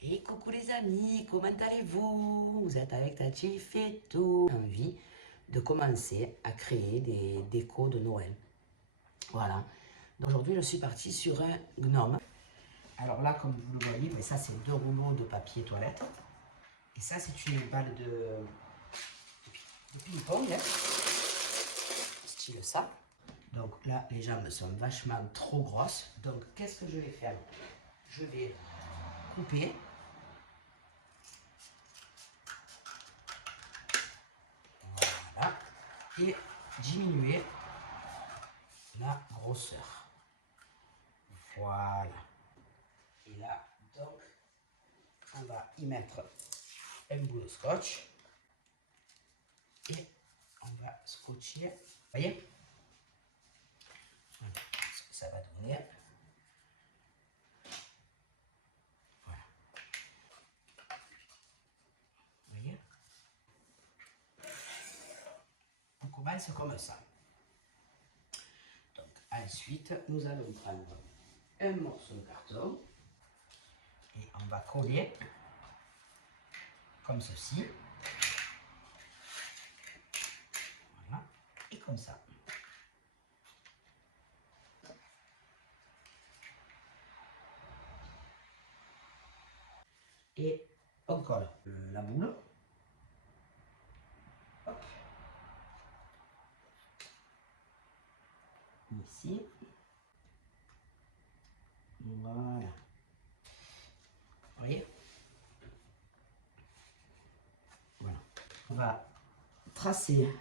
Et coucou les amis, comment allez-vous? Vous êtes avec Tati Feto. J'ai envie de commencer à créer des décos de Noël. Voilà. Donc aujourd'hui, je suis partie sur un gnome. Alors là, comme vous le voyez, ça c'est deux rouleaux de papier toilette. Et ça c'est une balle de ping-pong, hein, style ça. Donc là, les jambes sont vachement trop grosses. Donc qu'est-ce que je vais faire? Je vais couper. Voilà. Et diminuer la grosseur. Voilà. Et là, donc, on va y mettre un bout de scotch. Et on va scotcher. Vous voyez? Voilà ce que ça va donner. Voilà. Vous voyez? On commence comme ça. Donc, ensuite, nous allons prendre un morceau de carton et on va coller comme ceci. Voilà. Et comme ça. Et on colle la boule. Hop. Ici. Voilà. Vous voyez? Voilà. On va tracer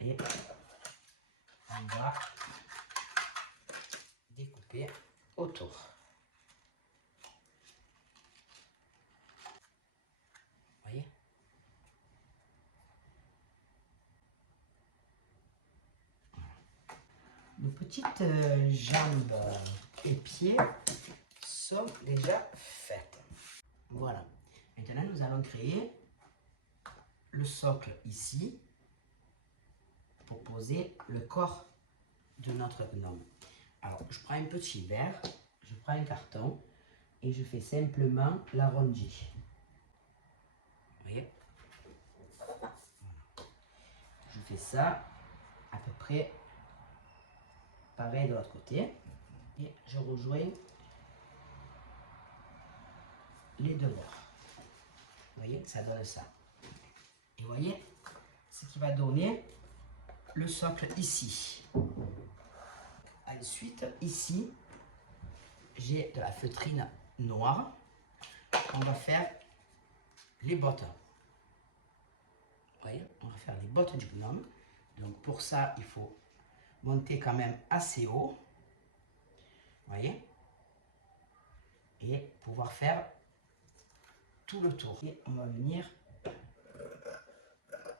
et on va découper autour. Vous voyez? Nos petites jambes et pieds sont déjà faites. Voilà. Maintenant, nous allons créer le socle ici pour poser le corps de notre gnome. Alors, je prends un petit verre, je prends un carton et je fais simplement l'arrondi. Vous voyez? Voilà. Je fais ça à peu près pareil de l'autre côté. Et je rejoins les deux bords. Vous voyez, ça donne ça. Et vous voyez, ce qui va donner le socle ici. Ensuite, ici, j'ai de la feutrine noire. On va faire les bottes. Vous voyez, on va faire les bottes du gnome. Donc pour ça, il faut monter quand même assez haut. Vous voyez? Et pouvoir faire tout le tour. Et on va venir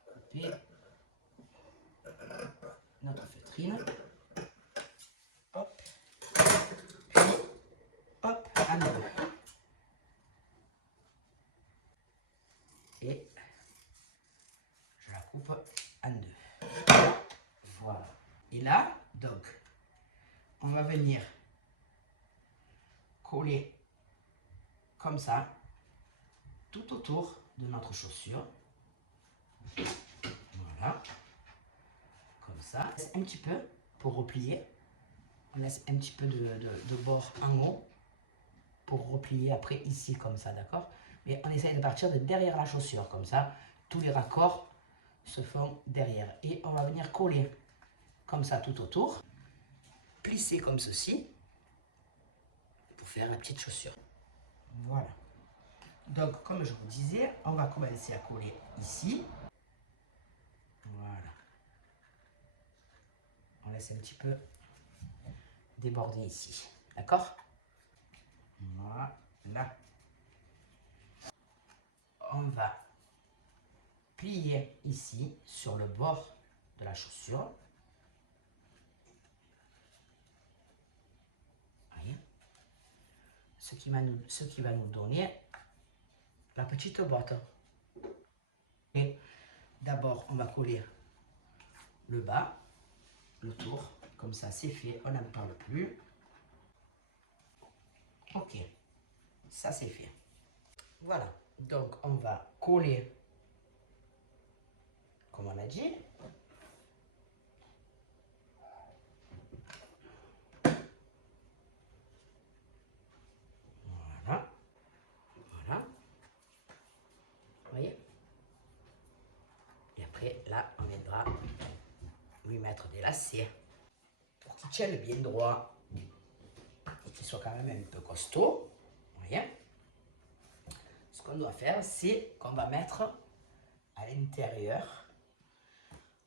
couper notre feutrine. Hop. Puis, hop, à nouveau. Et je la coupe en deux. Voilà. Et là, donc, on va venir coller comme ça tout autour de notre chaussure. Voilà. Comme ça. Un petit peu pour replier. On laisse un petit peu de bord en haut pour replier après ici comme ça, d'accord? Mais on essaye de partir de derrière la chaussure, comme ça, tous les raccords se font derrière. Et on va venir coller comme ça tout autour, plisser comme ceci, pour faire la petite chaussure. Voilà. Donc, comme je vous disais, on va commencer à coller ici. Voilà. On laisse un petit peu déborder ici, d'accord? Voilà. On va plier ici sur le bord de la chaussure. Voyez, ce qui va nous donner la petite botte. Et d'abord, on va coller le bas, le tour, Comme ça, c'est fait, on n'en parle plus. Ok, ça c'est fait. Voilà, donc on va coller, comme on a dit. Voilà, voilà. Vous voyez? Et après, là, on viendra lui mettre des lacets pour qu'il tienne bien droit et qu'il soit quand même un peu costaud. Vous voyez? Ce qu'on doit faire, c'est qu'on va mettre à l'intérieur.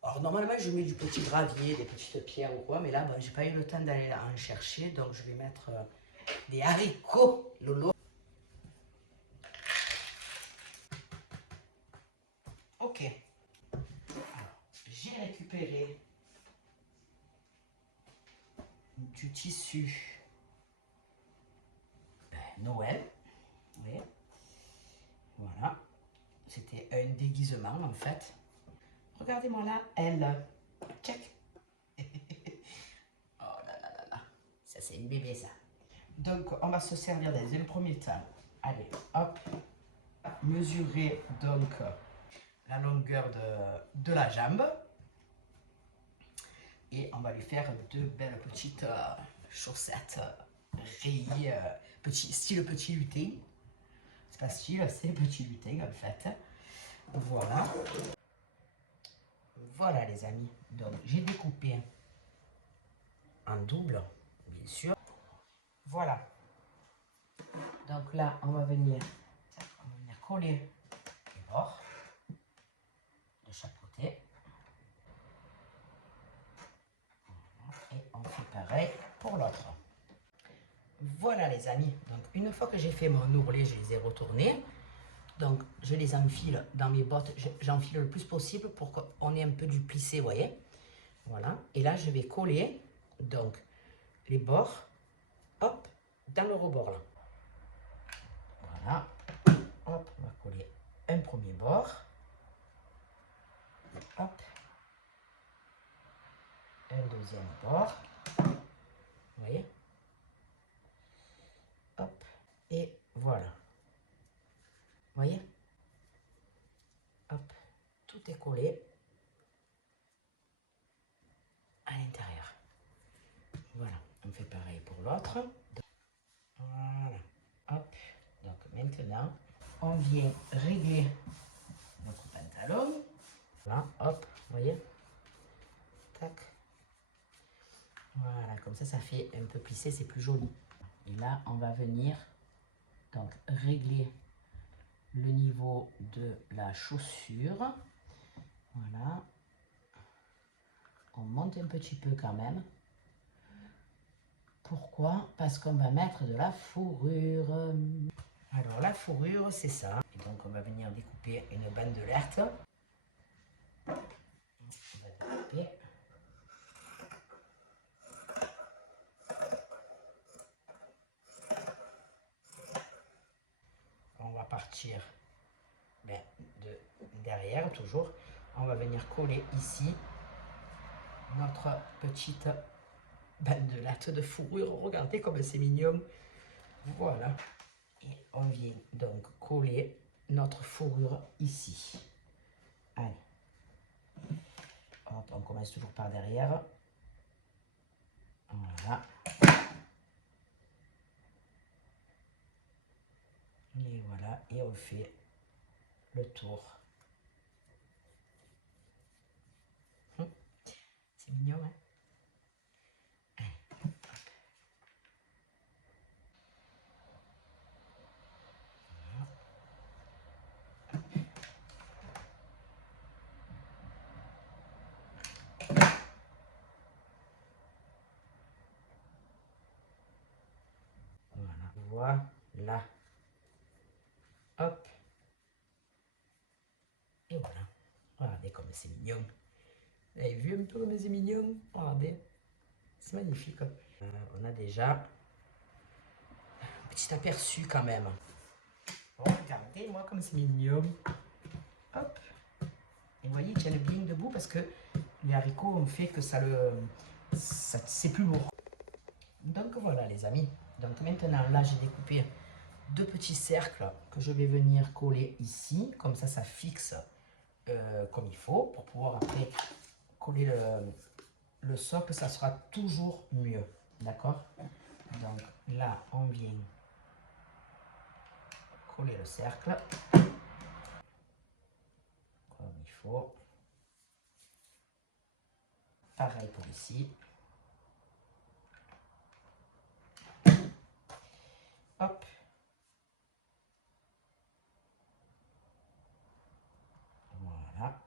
Alors normalement je mets du petit gravier, des petites pierres ou quoi, mais là bon, j'ai pas eu le temps d'aller en chercher, donc je vais mettre des haricots lolo. Ok. Alors, j'ai récupéré du tissu Noël. Vous voyez? Voilà. C'était un déguisement en fait. Regardez-moi là, elle. Check. Oh là là là là. Ça c'est une bébé ça. Donc on va se servir dans un premier temps. Allez, hop. Mesurer donc la longueur de la jambe. Et on va lui faire de belles petites chaussettes rayées, style petit lutin. C'est pas style, c'est petit lutin en fait. Voilà. Voilà les amis. Donc j'ai découpé en double, bien sûr. Voilà. Donc là, on va venir coller les bords de chaque côté. Et on fait pareil pour l'autre. Voilà les amis. Donc une fois que j'ai fait mon ourlet, je les ai retournés. Donc je les enfile dans mes bottes. J'enfile le plus possible pour qu'on ait un peu du plissé, vous voyez. Voilà. Et là, je vais coller donc les bords, hop, dans le rebord là. Voilà. Hop, on va coller un premier bord. Hop. Un deuxième bord. Vous voyez? Hop. Et voilà. Vous voyez? Hop. Tout est collé à l'intérieur. Voilà. On fait pareil pour l'autre. Voilà. Hop. Donc maintenant, on vient régler notre pantalon. Là, hop. Vous voyez? Tac. Voilà. Comme ça fait un peu plissé. C'est plus joli. Et là, on va venir donc régler le niveau de la chaussure. Voilà. On monte un petit peu quand même. Pourquoi? Parce qu'on va mettre de la fourrure. Alors la fourrure, c'est ça. Et donc on va venir découper une bandelette. On va découper. On va partir de derrière toujours. On va venir coller ici notre petite bandelette de fourrure. Regardez comme c'est mignon. Voilà. Et on vient donc coller notre fourrure ici. Allez. Hop, on commence toujours par derrière. Voilà. Et voilà. Et on fait le tour. C'est mignon, hein? Voilà. Voilà. Hop. Et voilà. Regardez comme c'est mignon. Vous avez vu un peu comme c'est mignon? Regardez. C'est magnifique. On a déjà un petit aperçu quand même. Oh, regardez, moi, comme c'est mignon. Hop. Et vous voyez, il tient bien debout parce que les haricots ont fait que ça le c'est plus lourd. Donc voilà les amis. Donc maintenant là j'ai découpé 2 petits cercles que je vais venir coller ici. Comme ça fixe comme il faut pour pouvoir après coller le socle. Ça sera toujours mieux. D'accord? Donc là on vient coller le cercle comme il faut. Pareil pour ici. Hop. Voilà.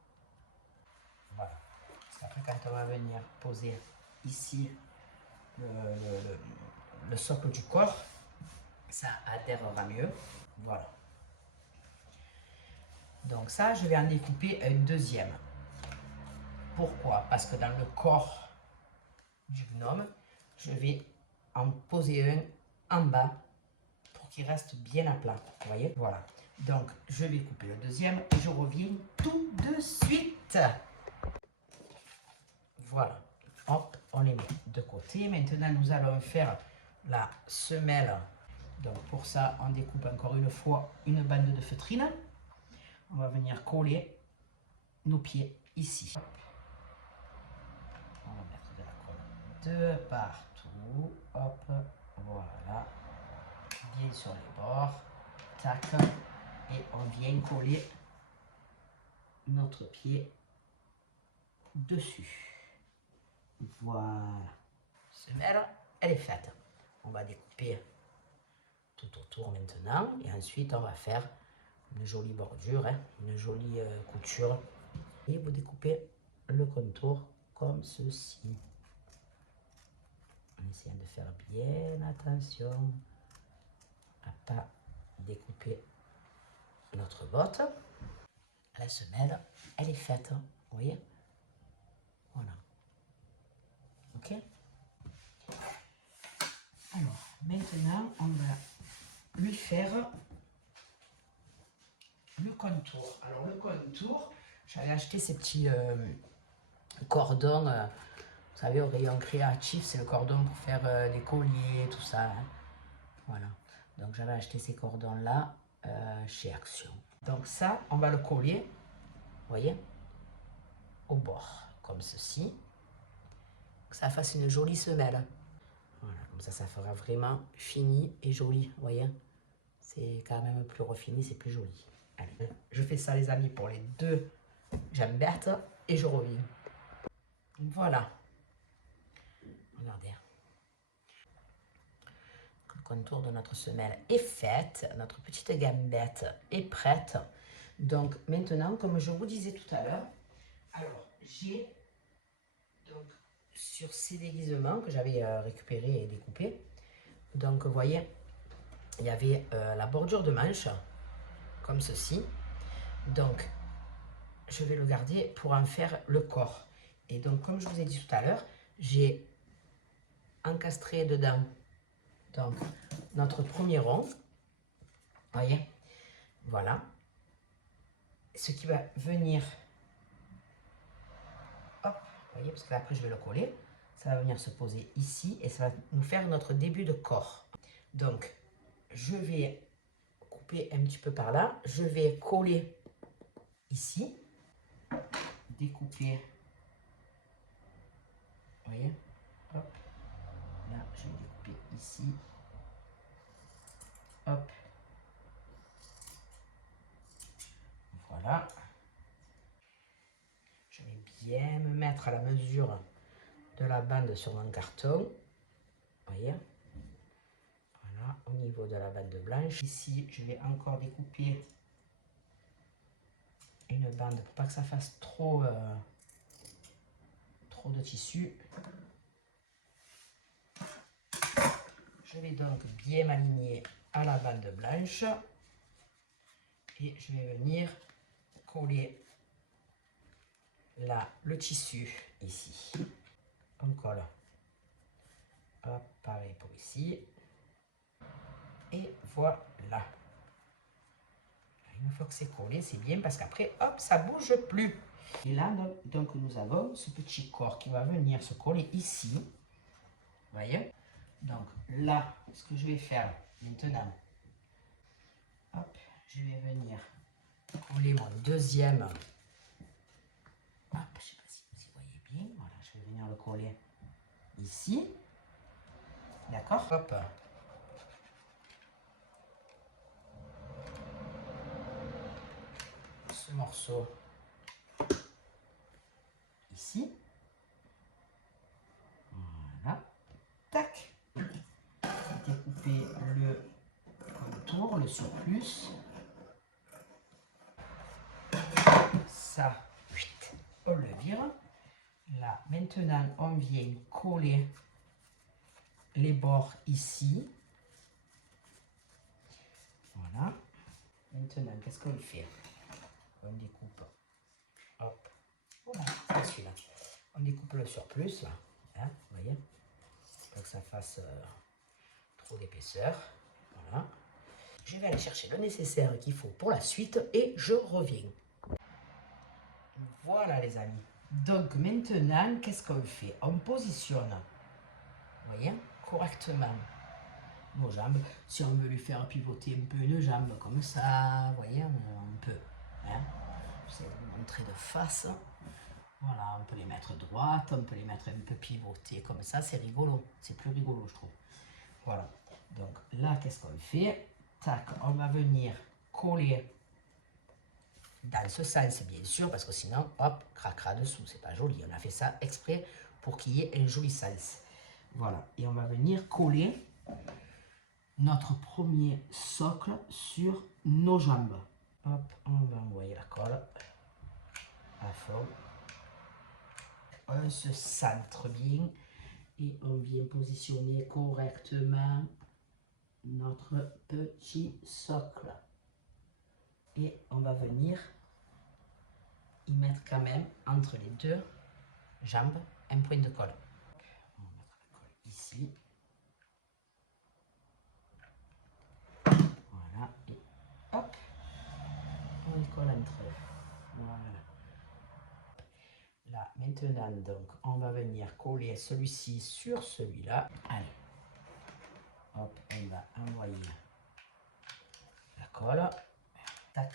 Voilà. Après, quand on va venir poser ici le socle du corps, ça adhérera mieux. Voilà. Donc ça, je vais en découper un deuxième. Pourquoi? Parce que dans le corps du gnome, je vais en poser un en bas pour qu'il reste bien à plat. Vous voyez? Voilà. Donc, je vais couper le deuxième et je reviens tout de suite. Voilà. Hop, on les met de côté. Maintenant, nous allons faire la semelle. Donc, pour ça, on découpe encore une fois une bande de feutrine. On va venir coller nos pieds ici. On va mettre de la colle de partout. Hop, voilà. Bien sur les bords. Tac. Et on vient coller notre pied dessus. Voilà. Semelle, elle est faite. On va découper tout autour maintenant. Et ensuite, on va faire une jolie bordure, hein, une jolie couture. Et vous découpez le contour comme ceci. En essayant de faire bien attention à ne pas découper notre botte. La semelle, elle est faite. Vous voyez? Voilà. Ok? Alors, maintenant, on va lui faire le contour. Alors, le contour, j'avais acheté ces petits cordons, vous savez, au rayon créatif, c'est le cordon pour faire des colliers, tout ça. Hein. Voilà. Donc, j'avais acheté ces cordons-là chez Action. Donc, ça, on va le coller, vous voyez, au bord, comme ceci. Que ça fasse une jolie semelle. Voilà, comme ça fera vraiment fini et joli, vous voyez. C'est quand même plus raffiné, c'est plus joli. Allez, je fais ça les amis pour les 2 jambettes et je reviens. Voilà. Regardez. Le contour de notre semelle est fait. Notre petite gambette est prête. Donc maintenant, comme je vous disais tout à l'heure, alors j'ai donc sur ces déguisements que j'avais récupérés et découpés. Donc vous voyez, il y avait la bordure de manche, comme ceci. Donc, je vais le garder pour en faire le corps. Et donc, comme je vous ai dit tout à l'heure, j'ai encastré dedans donc, notre premier rond. Voyez, voilà. Ce qui va venir, hop, voyez, parce que là, après, je vais le coller. Ça va venir se poser ici et ça va nous faire notre début de corps. Donc, je vais couper un petit peu par là. Je vais coller ici. Découper, vous voyez, hop, là je vais découper ici, hop, voilà, je vais bien me mettre à la mesure de la bande sur mon carton, vous voyez, voilà, au niveau de la bande blanche, ici je vais encore découper une bande pour pas que ça fasse trop de tissu. Je vais donc bien m'aligner à la bande blanche et je vais venir coller là le tissu ici. On colle. Hop, pareil pour ici. Et voilà. Une fois que c'est collé, c'est bien parce qu'après, hop, ça ne bouge plus. Et là, donc, nous avons ce petit corps qui va venir se coller ici. Vous voyez? Donc là, ce que je vais faire maintenant, hop, je vais venir coller mon deuxième. Hop, je ne sais pas si vous y voyez bien. Voilà, je vais venir le coller ici. D'accord? Hop. Ce morceau ici. Voilà. Tac. Découper le contour, le surplus. Ça, on le vire. Là, maintenant, on vient coller les bords ici. Voilà. Maintenant, qu'est-ce qu'on fait? On découpe. Hop. Voilà, c'est celui-là. On découpe le surplus, là. Hein, vous voyez? Pour que ça fasse trop d'épaisseur. Voilà. Je vais aller chercher le nécessaire qu'il faut pour la suite et je reviens. Voilà les amis. Donc maintenant, qu'est-ce qu'on fait? On positionne, vous voyez, correctement nos jambes. Si on veut lui faire pivoter un peu une jambe comme ça, vous voyez, on peut. Hein? Je vais vous montrer de face. Voilà, on peut les mettre droites, on peut les mettre un peu pivotées comme ça, c'est rigolo. C'est plus rigolo, je trouve. Voilà. Donc là, qu'est-ce qu'on fait? Tac, on va venir coller dans ce sens, bien sûr, parce que sinon, hop, cracra dessous, c'est pas joli. On a fait ça exprès pour qu'il y ait un joli sens. Voilà, et on va venir coller notre premier socle sur nos jambes. Hop, on va envoyer la colle à fond. On se centre bien et on vient positionner correctement notre petit socle. Et on va venir y mettre quand même entre les deux jambes un point de colle. On va mettre la colle ici. Voilà, et hop, on y colle entre eux. Voilà. Là, maintenant, donc, on va venir coller celui-ci sur celui-là. Allez, hop, on va envoyer la colle. Tac,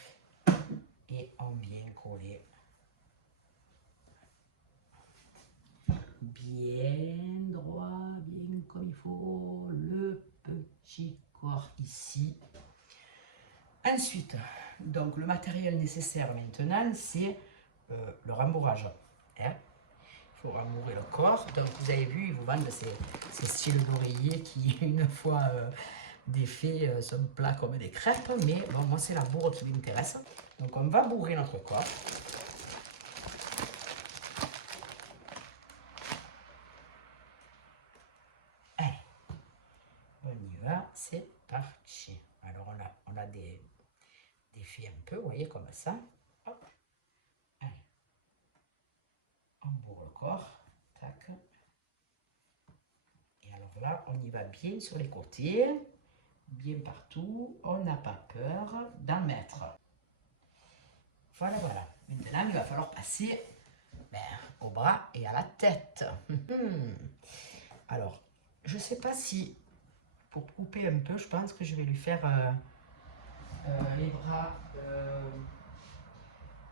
et on vient coller bien droit, bien comme il faut, le petit corps ici. Ensuite, donc le matériel nécessaire maintenant, c'est le rembourrage. Hein? Il faut rembourrer le corps. Donc vous avez vu, ils vous vendent ces styles d'oreiller qui, une fois défaits, sont plats comme des crêpes. Mais bon, moi c'est la bourre qui m'intéresse. Donc on va bourrer notre corps. Allez, on y va, c'est parti. Alors on a des faits un peu, vous voyez, comme ça. Hop. Allez. On bourre le corps. Tac. Et alors là, on y va bien sur les côtés, bien partout. On n'a pas peur d'en mettre. Voilà, voilà. Maintenant, il va falloir passer au bras et à la tête. Alors, je ne sais pas si, pour couper un peu, je pense que je vais lui faire les bras.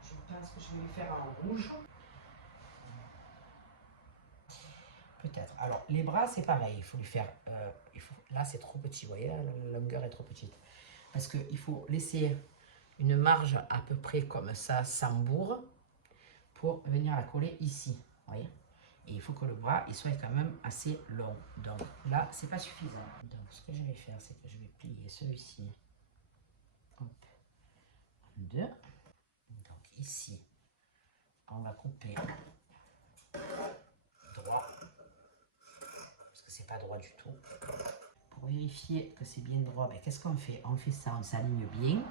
Je pense que je vais lui faire en rouge. Peut-être. Alors, les bras, c'est pareil. Il faut lui faire... là, c'est trop petit. Vous voyez, la longueur est trop petite. Parce qu'il faut laisser une marge à peu près comme ça, sans bourre, pour venir la coller ici. Vous voyez? Et il faut que le bras il soit quand même assez long. Donc là, c'est pas suffisant. Donc, ce que je vais faire, c'est que je vais plier celui-ci en deux. Donc ici, on va couper droit. C'est pas droit du tout. Pour vérifier que c'est bien droit, qu'est-ce qu'on fait? On fait ça, on s'aligne bien.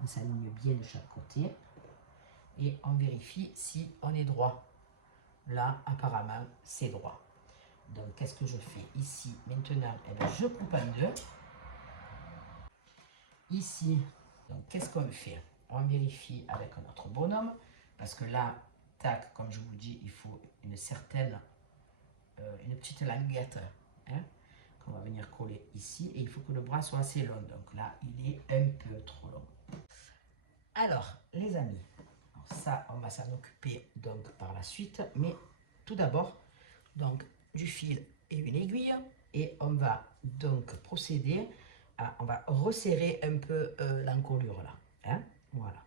On s'aligne bien de chaque côté. Et on vérifie si on est droit. Là, apparemment, c'est droit. Donc, qu'est-ce que je fais ici? Maintenant, je coupe en deux. Ici, Donc, qu'est-ce qu'on fait? On vérifie avec notre bonhomme, parce que là, tac, comme je vous dis, il faut une certaine, une petite languette, hein, qu'on va venir coller ici, et il faut que le bras soit assez long. Donc là, il est un peu trop long. Alors, les amis, ça, on va s'en occuper donc par la suite, mais tout d'abord, donc du fil et une aiguille, et on va donc procéder à, on va resserrer un peu l'encolure là, hein, voilà.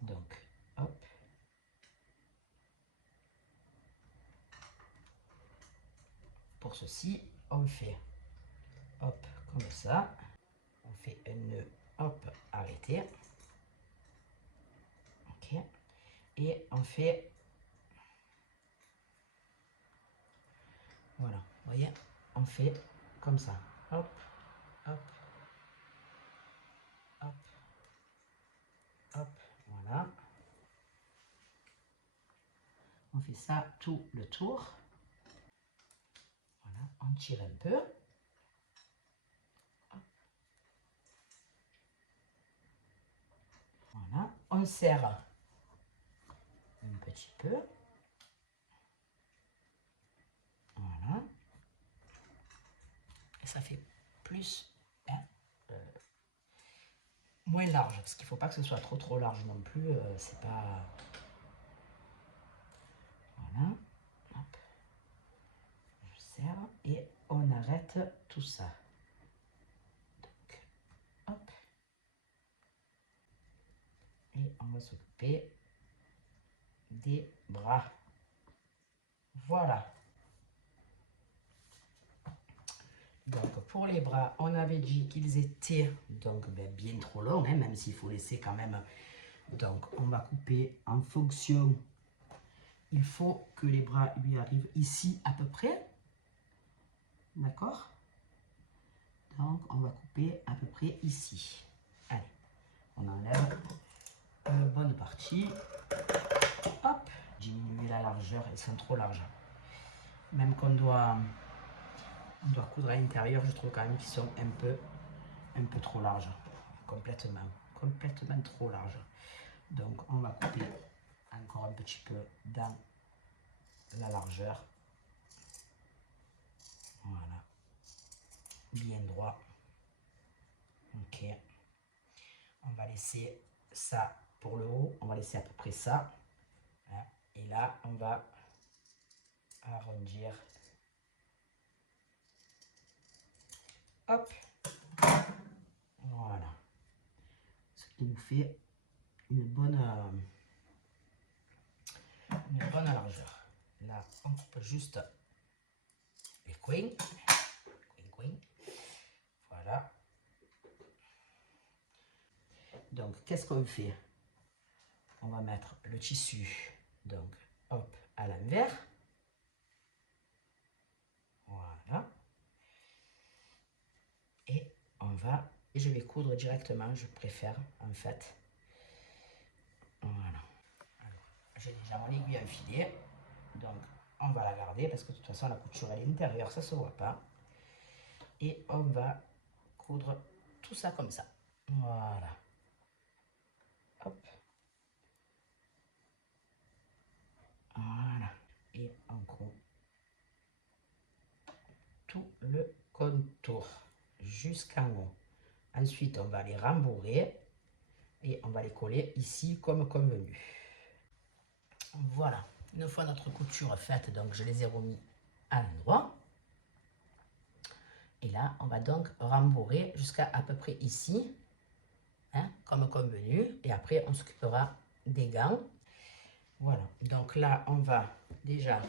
Donc, hop. Pour ceci, on fait, hop, comme ça, on fait un nœud, hop, arrêté, ok, et on fait, voilà, vous voyez, on fait comme ça, hop, hop, hop, hop, voilà. On fait ça tout le tour. Voilà, on tire un peu. Voilà, on serre un petit peu. Voilà. Et ça fait plus, hein, moins large, parce qu'il ne faut pas que ce soit trop large non plus. C'est pas... Voilà. Hop. Je serre et on arrête tout ça. Donc, hop. Et on va s'occuper des bras. Voilà. Donc pour les bras, on avait dit qu'ils étaient donc bien trop longs, hein, même s'il faut laisser quand même. Donc on va couper en fonction. Il faut que les bras lui arrivent ici à peu près. D'accord? Donc on va couper à peu près ici. Allez, on enlève une bonne partie. Hop, diminuer la largeur, elles sont trop larges. Même qu'on doit coudre à l'intérieur, je trouve quand même qu'ils sont un peu trop larges. Complètement trop larges. Donc on va couper encore un petit peu dans la largeur. Voilà. Bien droit. Ok. On va laisser ça pour le haut. On va laisser à peu près ça. Et là, on va arrondir. Hop. Voilà. Ce qui nous fait une bonne largeur. Là, on coupe juste les coins. Voilà. Donc, qu'est-ce qu'on fait? On va mettre le tissu, donc, hop, à l'envers. Voilà. Et on va, et je vais coudre directement, je préfère, en fait. Voilà. Alors, j'ai déjà mon aiguille enfilée, donc on va la garder parce que de toute façon la couture est à l'intérieur, ça se voit pas. Et on va coudre tout ça comme ça. Voilà. Hop. Voilà. Et on coud tout le contour jusqu'en haut. Ensuite, on va les rembourrer et on va les coller ici comme convenu. Voilà. Une fois notre couture faite, donc je les ai remis à l'endroit. Et là, on va donc rembourrer jusqu'à à peu près ici, hein, comme convenu. Et après, on s'occupera des gants. Voilà. Donc là, on va déjà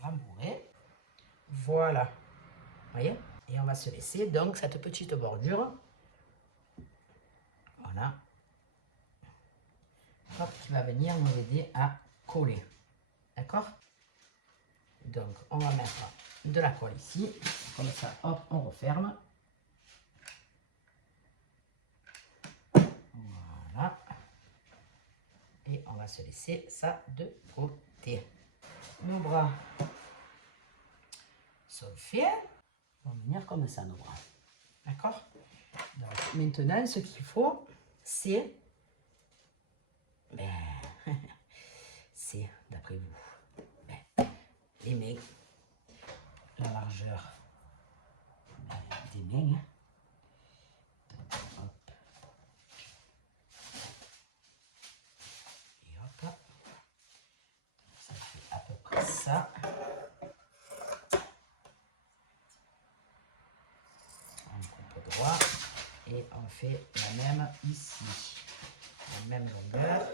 rembourrer. Voilà. Vous voyez? Et on va se laisser donc cette petite bordure. Voilà. Hop, qui va venir nous aider à coller. D'accord? Donc, on va mettre de la colle ici. Comme ça, hop, on referme. Voilà. Et on va se laisser ça de côté. Nos bras sont faits. vont venir comme ça, nos bras. D'accord? Donc, maintenant, ce qu'il faut, c'est... c'est, d'après vous, les mains, la largeur des mains. Hop. Et hop. Ça fait à peu près ça. On coupe droit et on fait la même ici. La même longueur.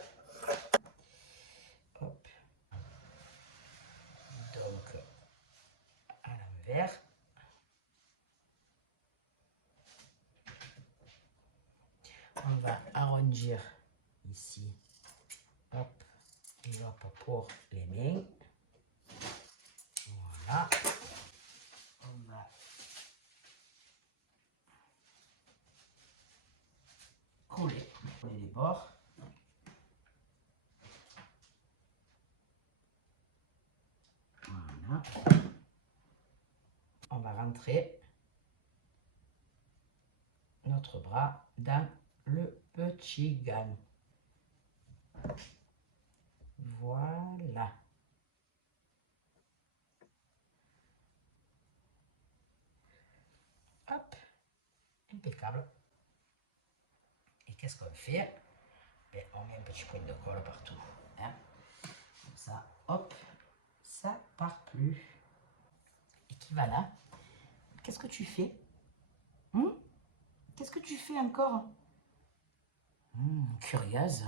Hop. Donc, à l'envers. On va arrondir ici, hop, et hop pour les mains. Voilà. On va coller les bords. Voilà. On va rentrer notre bras dans le petit gant. Voilà. Hop, impeccable. Et qu'est-ce qu'on fait? Ben, on met un petit point de colle partout. Hein? Comme ça, hop, ça part plus. Et qui va là? Qu'est-ce que tu fais? Qu'est-ce que tu fais encore? Curieuse.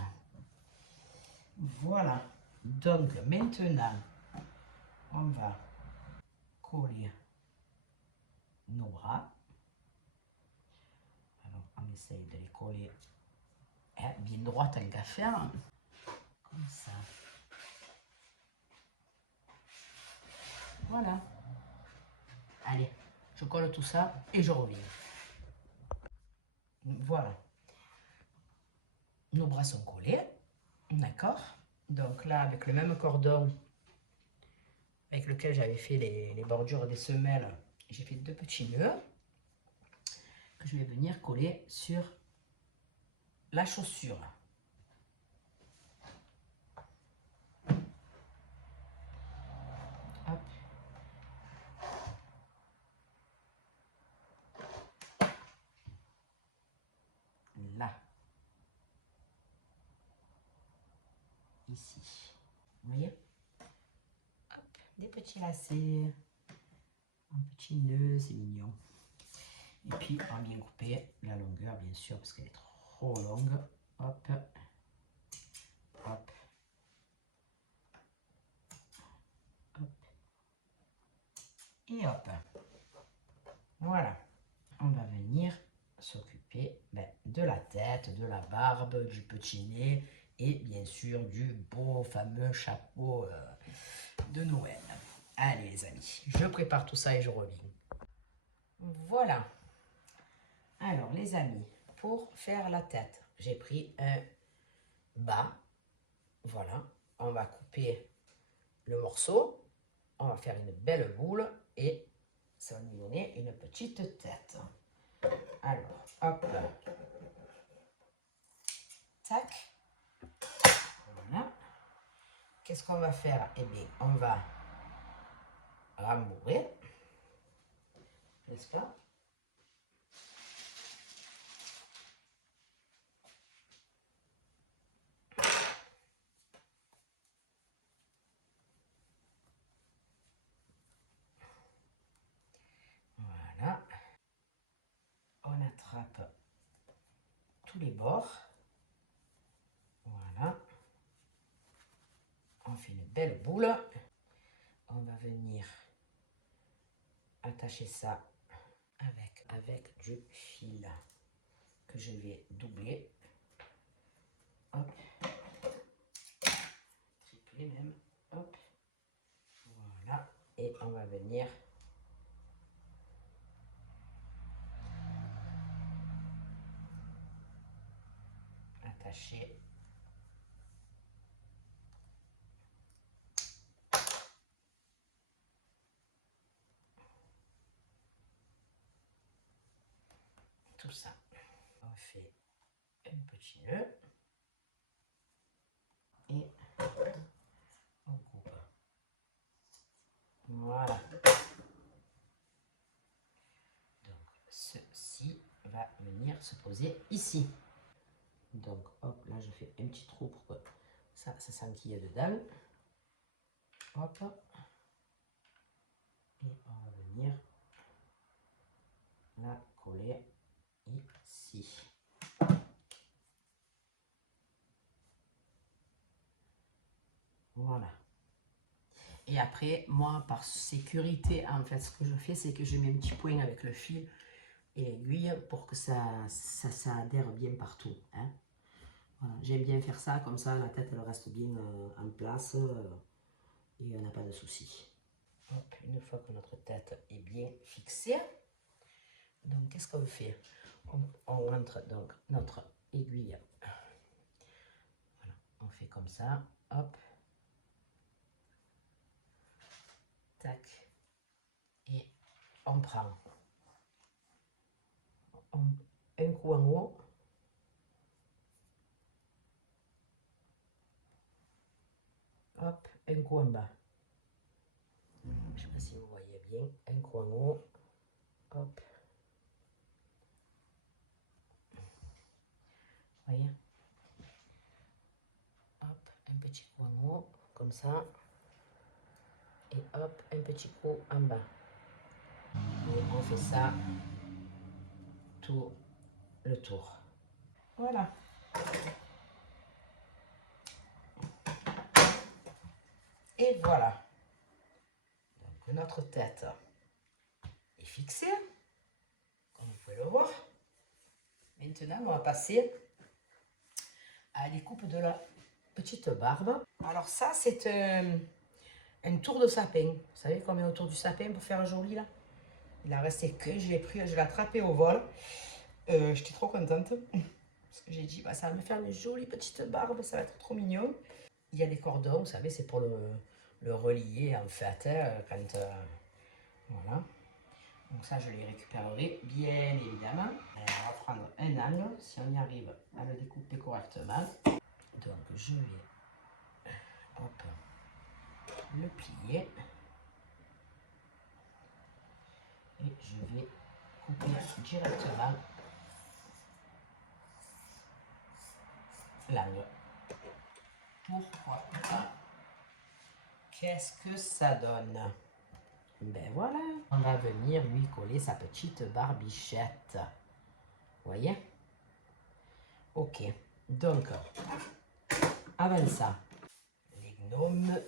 Voilà. Donc maintenant, on va coller nos bras. Alors on essaye de les coller bien droit tant qu'à faire. Comme ça. Voilà. Allez, je colle tout ça et je reviens. Voilà. Nos bras sont collés. D'accord? Donc là, avec le même cordon avec lequel j'avais fait les bordures des semelles, j'ai fait 2 petits nœuds que je vais venir coller sur la chaussure. Hop. Là. Ici. Vous voyez? Hop. Des petits lacets. Un petit nœud, c'est mignon. Et puis, on va bien couper la longueur, bien sûr, parce qu'elle est trop longue. Hop. Hop. Hop. Et hop. Voilà. On va venir s'occuper de la tête, de la barbe, du petit nez et bien sûr du beau fameux chapeau de Noël. Allez les amis, je prépare tout ça et je reviens. Voilà. Alors les amis, pour faire la tête, j'ai pris un bas. Voilà. On va couper le morceau. On va faire une belle boule et ça va nous donner une petite tête. Alors, hop là. Tac. Voilà. Qu'est-ce qu'on va faire? Eh bien, on va rembourrer. N'est-ce pas? Voilà. On attrape tous les bords. Voilà. On fait une belle boule. On va venir attacher ça avec du fil que je vais doubler. Hop. Tripler même. Hop. Voilà. Et on va venir attacher tout ça. On fait un petit nœud et on coupe. Voilà. Donc ceci va venir se poser ici. Donc hop, là je fais un petit trou pour que ça s'enquille dedans. Hop. Et on va venir la coller ici. Voilà. Et après, moi, par sécurité, en fait, ce que je fais, c'est que je mets un petit point avec le fil et l'aiguille pour que ça adhère bien partout. Hein. Voilà. J'aime bien faire ça, comme ça, la tête, elle reste bien en place et on n'a pas de souci. Hop, une fois que notre tête est bien fixée, donc qu'est-ce qu'on fait? On rentre donc notre aiguille. Voilà, on fait comme ça, hop. Tac, et on prend un coup en haut, hop, un coup en bas. Je ne sais pas si vous voyez bien, un coup en haut, hop. Vous voyez? Hop, un petit coup en haut, comme ça. Et hop, un petit coup en bas. Et on fait ça tout le tour. Voilà. Et voilà. Donc notre tête est fixée, comme vous pouvez le voir. Maintenant, on va passer à la découpe de la petite barbe. Alors ça, c'est un tour de sapin. Vous savez qu'on met autour du sapin pour faire joli là? Il a resté que je l'ai pris, je l'ai attrapé au vol. J'étais trop contente. Parce que j'ai dit, bah, ça va me faire une jolie petite barbe, ça va être trop mignon. Il y a des cordons, vous savez, c'est pour le relier en fait. Quand, voilà. Donc ça, je les récupérerai bien évidemment. On va prendre un angle, si on y arrive à le découper correctement. Donc je vais hop, le plier. Et je vais couper directement l'angle. Pourquoi pas? Qu'est-ce que ça donne? Ben voilà, on va venir lui coller sa petite barbichette. Vous voyez? Ok, donc, avant ça, les gnomes,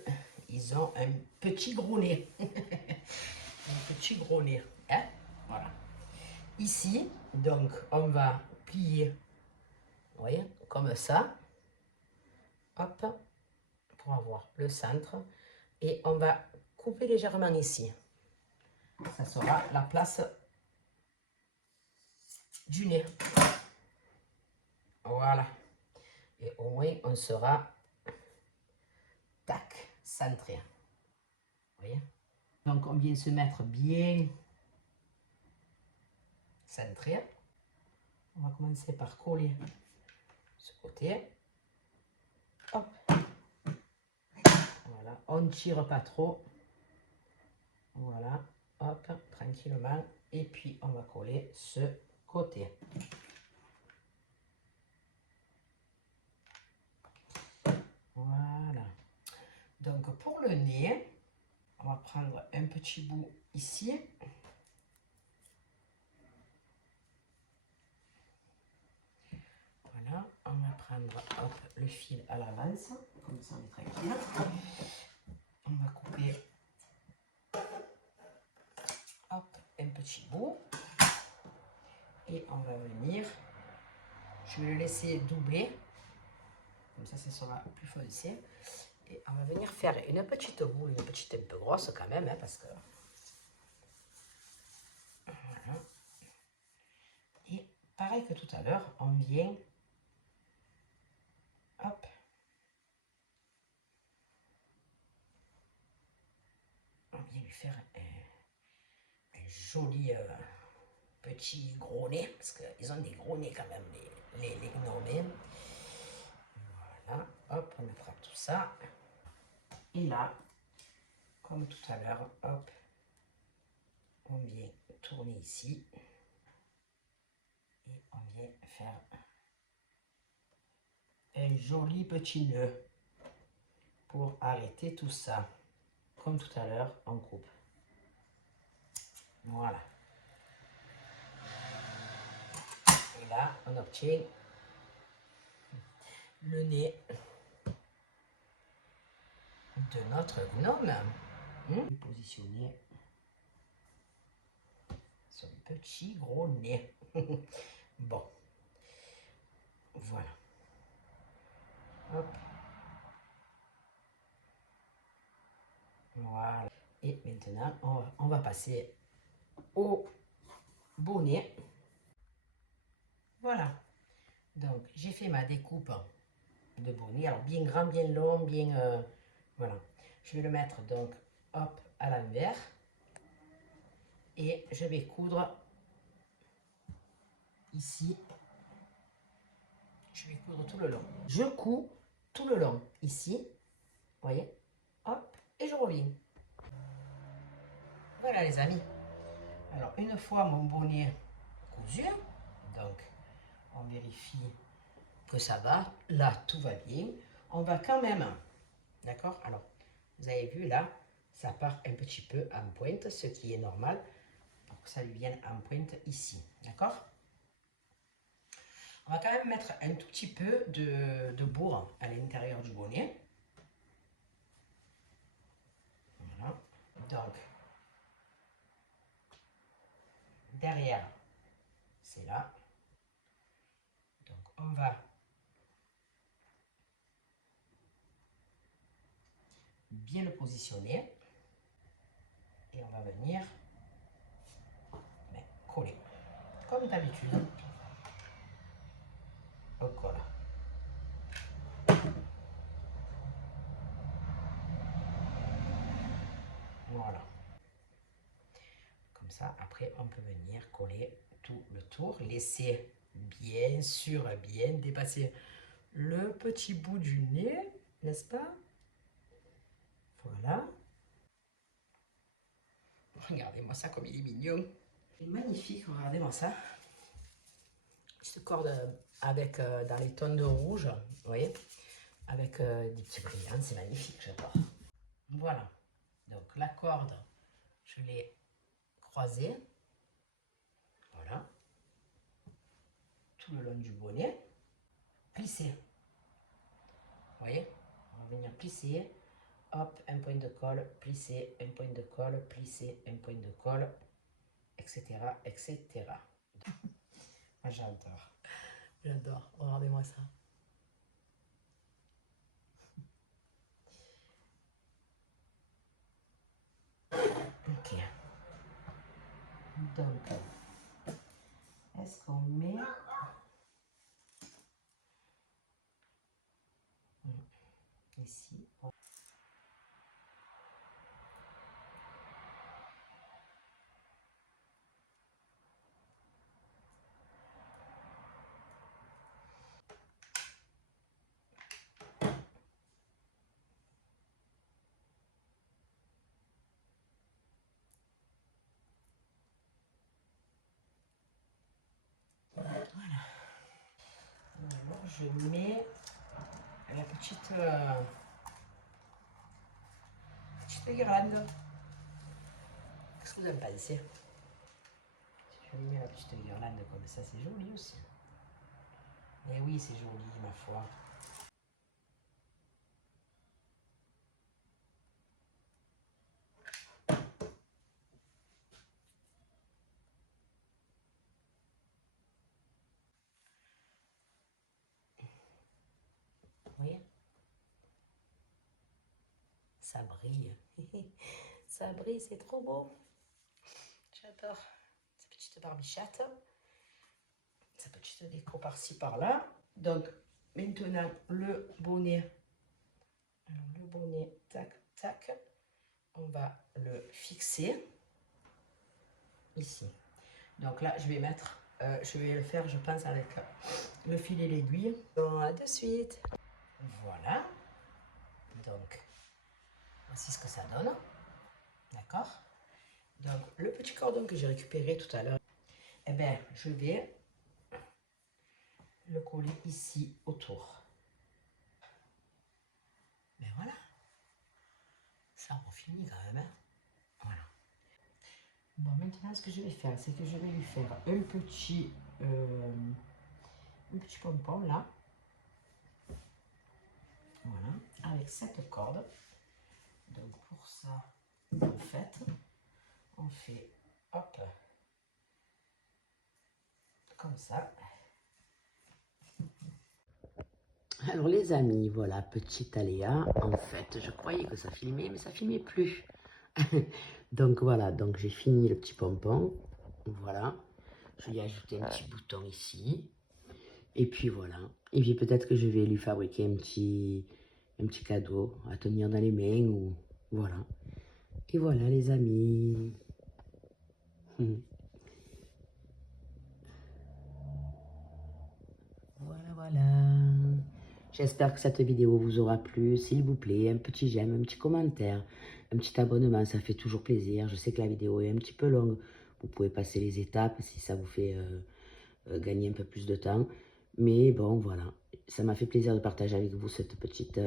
ils ont un petit gros nez. Un petit gros nez, hein? Voilà. Ici, donc, on va plier, vous voyez, comme ça. Hop, pour avoir le centre. Et on va couper légèrement ici. Ça sera la place du nez. Voilà. Et au moins, on sera, tac, centré. Vous voyez? Donc, on vient se mettre bien centré. On va commencer par coller ce côté. Hop. Voilà. On ne tire pas trop. Voilà. Hop, tranquillement. Et puis, on va coller ce côté. Voilà. Donc, pour le nez, on va prendre un petit bout ici. Voilà, on va prendre hop, le fil à l'avance, comme ça on est tranquille. On va couper hop, un petit bout. Et on va venir, je vais le laisser doubler, comme ça sera plus foncé. Et on va venir faire une petite boule, une petite un peu grosse quand même, hein, parce que... Voilà. Et pareil que tout à l'heure, on vient... Hop. On vient lui faire un joli petit gros nez, parce qu'ils ont des gros nez quand même, les gnomes. Voilà, hop, on attrape tout ça. Et là, comme tout à l'heure, hop, on vient tourner ici. Et on vient faire un joli petit nœud pour arrêter tout ça. Comme tout à l'heure, on coupe. Voilà. Et là, on obtient le nez de notre gnome. Positionner son petit gros nez. Bon. Voilà. Hop. Voilà. Et maintenant, on va passer au bonnet. Voilà. Donc, j'ai fait ma découpe de bonnet. Alors, bien grand, bien long, bien... voilà. Je vais le mettre, donc, hop, à l'envers. Et je vais coudre ici. Je vais coudre tout le long. Je couds tout le long, ici. Vous voyez? Hop, et je reviens. Voilà, les amis. Alors, une fois mon bonnet cousu, donc, on vérifie que ça va. Là, tout va bien. On va quand même, d'accord? Alors, vous avez vu là, ça part un petit peu en pointe, ce qui est normal pour que ça lui vienne en pointe ici, d'accord? On va quand même mettre un tout petit peu de bourre à l'intérieur du bonnet. Voilà. Donc, derrière, c'est là. Donc, on va bien le positionner et on va venir coller comme d'habitude. On colle. Voilà. Comme ça, après, on peut venir coller tout le tour. Laisser bien sûr bien dépasser le petit bout du nez, n'est-ce pas? Voilà. Regardez-moi ça comme il est mignon. Magnifique, regardez-moi ça. Petite corde avec dans les tons de rouge, vous voyez, avec des petits brillants, c'est magnifique, j'adore. Voilà, donc la corde, je l'ai croisée, voilà, tout le long du bonnet, plisser, vous voyez, on va venir plisser, hop, un point de colle, plisser, un point de colle, plisser, un point de colle, etc., etc. Moi j'adore, j'adore, regardez-moi ça. Ok. Donc, est-ce qu'on met ici? Voilà. Alors, je mets la petite guirlande. Qu'est-ce que vous en pensez? Si je mets la petite guirlande comme ça, c'est joli aussi. Eh oui, c'est joli, ma foi. Vous voyez? Ça brille. Ça brille, c'est trop beau. J'adore cette petite barbichette. Cette petite déco par-ci, par-là. Donc, maintenant, le bonnet. Alors, le bonnet, tac, tac. On va le fixer ici. Donc là, je vais mettre, je vais le faire, je pense, avec le fil et l'aiguille. Donc, à de suite. Voilà. Donc, voici ce que ça donne. D'accord? Donc, le petit cordon que j'ai récupéré tout à l'heure, eh bien, je vais le coller ici autour. Mais voilà. Ça, on finit quand même. Hein? Voilà. Bon, maintenant, ce que je vais faire, c'est que je vais lui faire un petit pompon là. Voilà, avec cette corde. Donc, pour ça, en fait, on fait, hop, comme ça. Alors les amis, voilà, petite aléa. En fait, je croyais que ça filmait, mais ça filmait plus. Donc voilà, donc j'ai fini le petit pompon. Voilà. Je lui ai ajouté un petit bouton ici. Et puis voilà. Et puis peut-être que je vais lui fabriquer un petit cadeau à tenir dans les mains. Ou voilà. Et voilà les amis. Voilà, voilà. J'espère que cette vidéo vous aura plu. S'il vous plaît, un petit j'aime, un petit commentaire, un petit abonnement, ça fait toujours plaisir. Je sais que la vidéo est un petit peu longue. Vous pouvez passer les étapes si ça vous fait gagner un peu plus de temps. Mais bon, voilà. Ça m'a fait plaisir de partager avec vous cette petite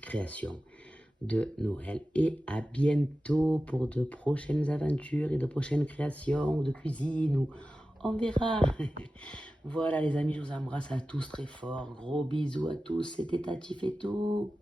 création de Noël. Et à bientôt pour de prochaines aventures et de prochaines créations de cuisine. Ou on verra. Voilà les amis, je vous embrasse à tous très fort. Gros bisous à tous, c'était Tati fait tout.